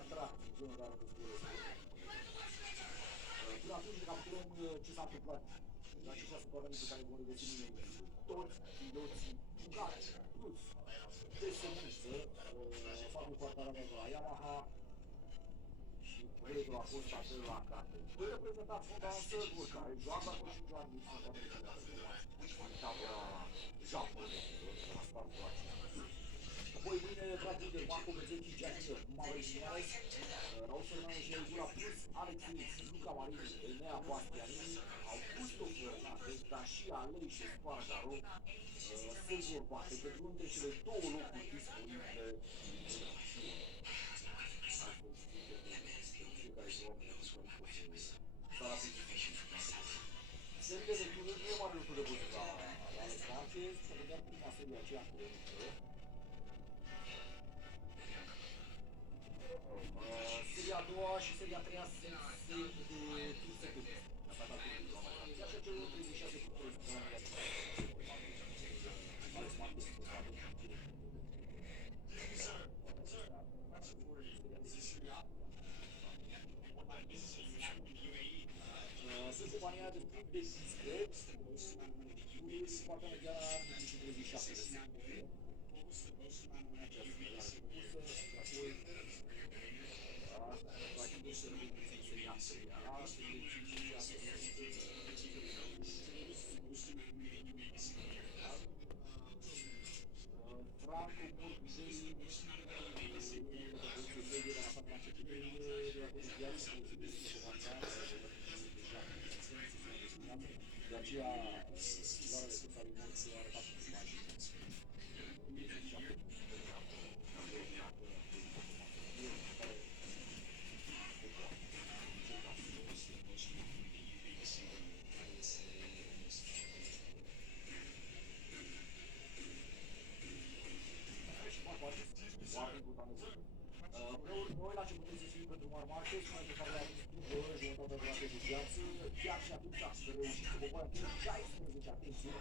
atract în zona de arată spre până atunci recapitulăm ce s-a întâmplat în aceștia supraveniți pe care vor regăsi toți piloții Bugatti plus desemuță Fabio Quartararo de la Yamaha și Pedro Acosta de la Kate. Doi reprezentanți fondatori care joacă acolo și Joan Nilsson care în tabla japoneză de la startul acesta. Apoi mâine Brad Marco Bezzecchi, Gianni Marinez, Raul Fernandez și Egula plus Alex Rins, Luca Marini, Enea Bastianini, Augusto Fernandez, dar și Aleix Espargaro, Sergio Bate, pentru între cele două locuri disponibile seria de tururi nu e mare lucru de văzut la Alex Marquez, să vedem prima serie aceea cu seria a doua și seria a treia sunt de 5 secunde. Așa celor 36 puncte Alex Marquez. Sunt compania destul de discret, cu partea mediană are 37. Franco Morbidelli de aceea doar de câți alimenți a arătat cu imagine. Noi la început să fim pentru Mar Marquez, mai pe care l-a adus după jumătatea de la de viață, chiar și atunci a reușit să coboare 16, atenție,